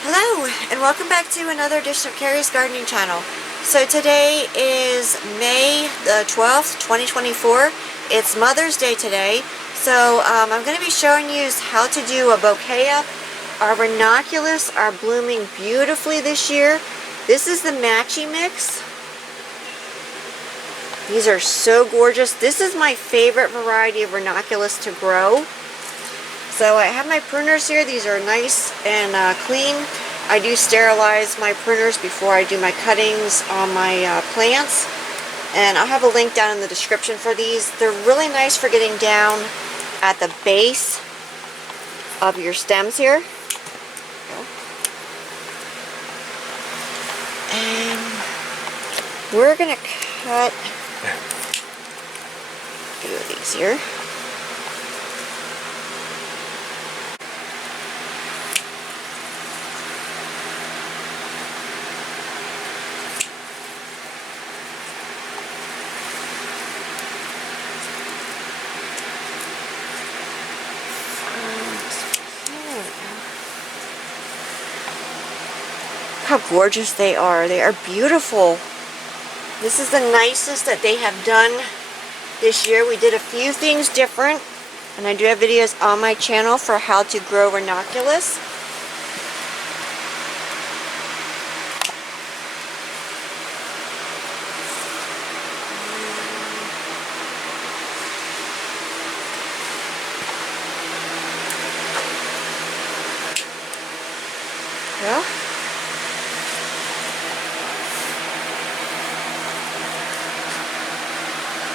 Hello, and welcome back to another edition of Carrie's Gardening Channel. So today is May the 12th, 2024. It's Mother's Day today. So I'm going to be showing you how to do a bouquet up. Our ranunculus are blooming beautifully this year. This is the matchy mix. These are so gorgeous. This is my favorite variety of ranunculus to grow. So I have my pruners here. These are nice and clean. I do sterilize my pruners before I do my cuttings on my plants. And I'll have a link down in the description for these. They're really nice for getting down at the base of your stems here. And we're going to cut a few of these here. How gorgeous they are. They are beautiful. This is the nicest that they have done this year. We did a few things different, and I do have videos on my channel for how to grow ranunculus. Yeah.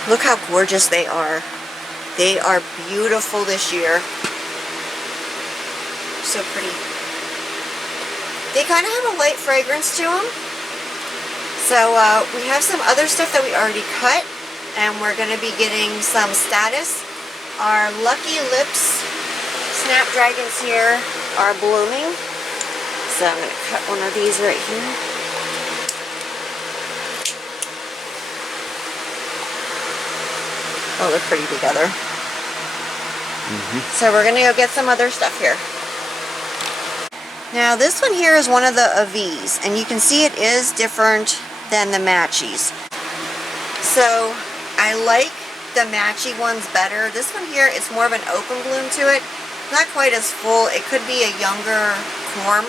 Look how gorgeous they are. They are beautiful this year. So pretty. They kind of have a light fragrance to them. So we have some other stuff that we already cut, and we're going to be getting some status. Our Lucky Lips snapdragons here are blooming. So I'm going to cut one of these right here. Oh, they're pretty together. So we're going to go get some other stuff here. Now this one here is one of the Avies, and you can see it is different than the matchies. So I like the matchy ones better. This one here is more of an open bloom to it. Not quite as full. It could be a younger corm,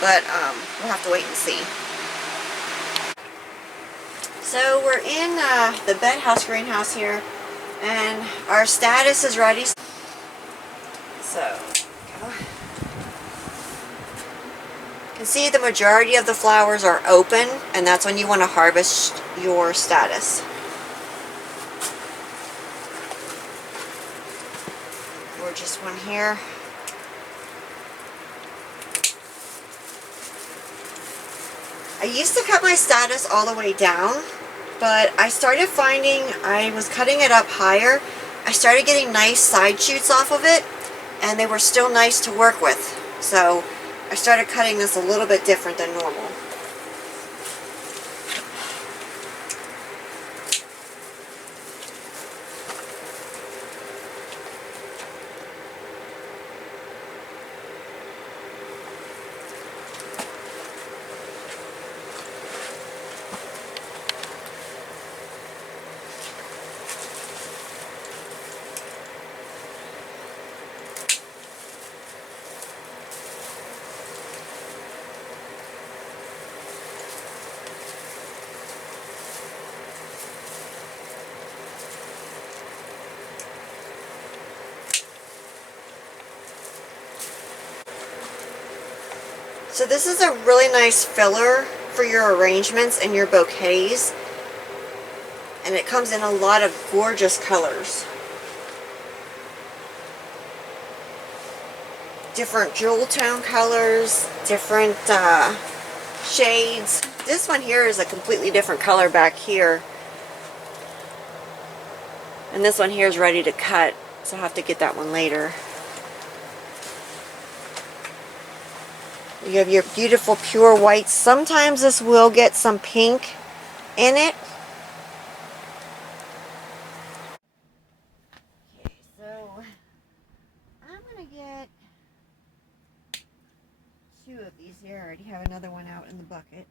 but we'll have to wait and see. So we're in the bedhouse greenhouse here, and our status is ready. So you can see the majority of the flowers are open, and that's when you want to harvest your status. Gorgeous one here. I used to cut my status all the way down, but I started finding I was cutting it up higher. I started getting nice side shoots off of it, and they were still nice to work with. So I started cutting this a little bit different than normal. So this is a really nice filler for your arrangements and your bouquets, and it comes in a lot of gorgeous colors. Different jewel tone colors, different shades. This one here is a completely different color back here, and this one here is ready to cut, so I'll have to get that one later. You have your beautiful pure whites. Sometimes this will get some pink in it. Okay, so I'm going to get 2 of these here. I already have another one out in the bucket.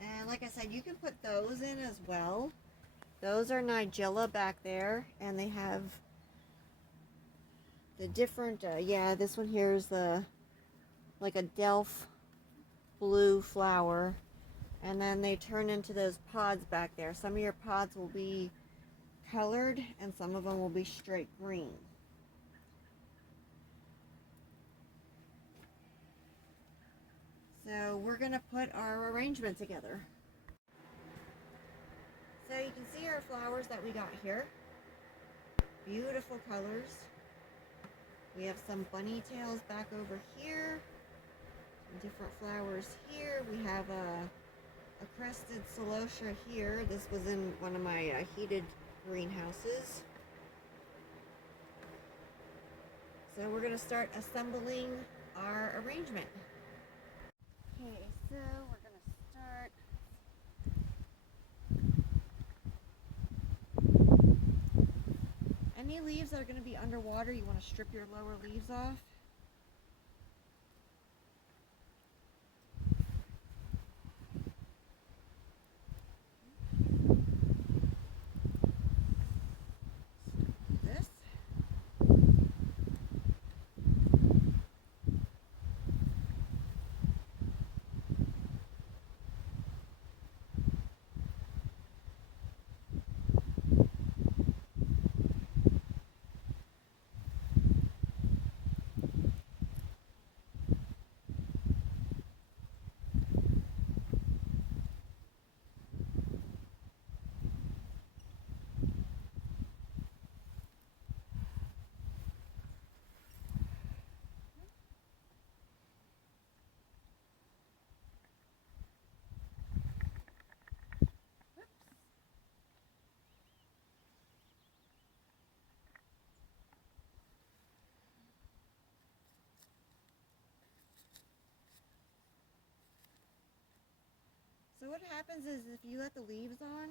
And like I said, you can put those in as well. Those are Nigella back there, and they have the different, yeah, this one here is the, like a Delft blue flower. And then they turn into those pods back there. Some of your pods will be colored, and some of them will be straight green. So we're going to put our arrangement together. So you can see our flowers that we got here. Beautiful colors. We have some bunny tails back over here. Some different flowers here. We have a crested celosia here. This was in one of my heated greenhouses. So we're going to start assembling our arrangement. Okay, so we're going to start. Any leaves that are going to be underwater, you want to strip your lower leaves off. This. So what happens is if you let the leaves on,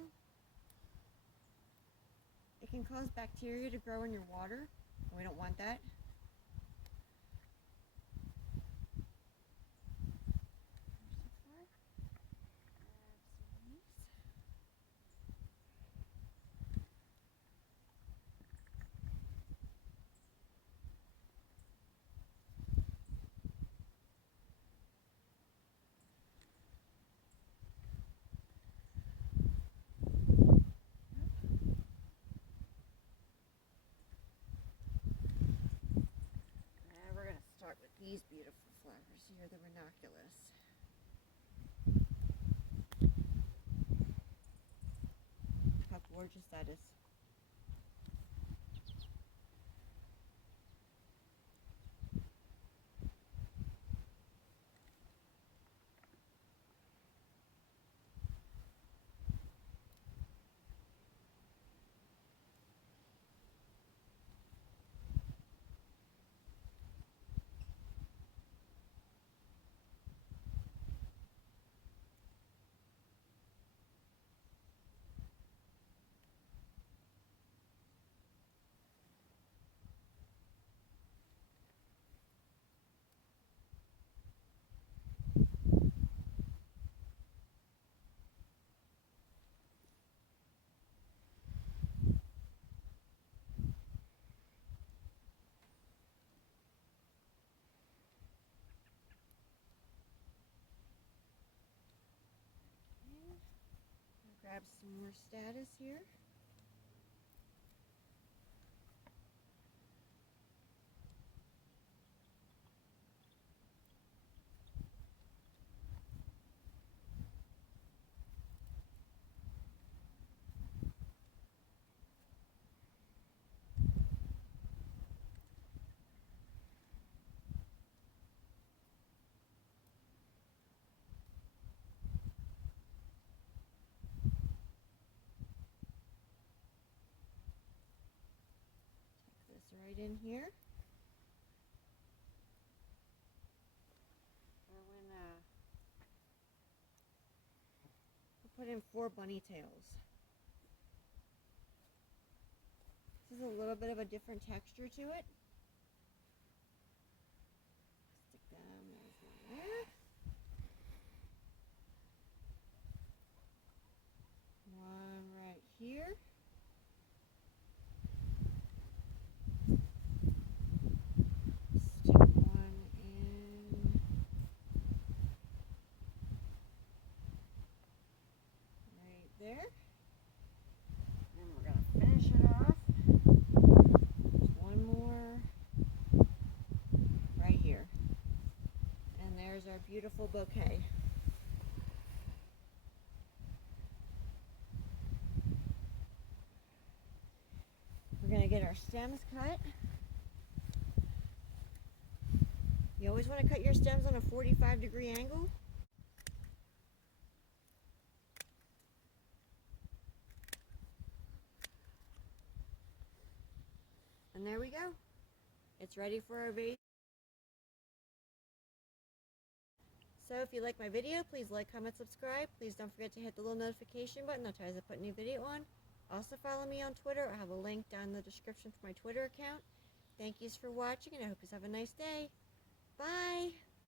it can cause bacteria to grow in your water. And we don't want that. Start with these beautiful flowers here, the ranunculus. How gorgeous that is. Grab some more status here. Right in here. We'll put in 4 bunny tails. This is a little bit of a different texture to it. there's our beautiful bouquet. We're going to get our stems cut. You always want to cut your stems on a 45-degree angle. And there we go. It's ready for our vase. So if you like my video, please like, comment, subscribe. Please don't forget to hit the little notification button. That tells you I put a new video on. Also follow me on Twitter. I have a link down in the description for my Twitter account. Thank yous for watching, and I hope you have a nice day. Bye!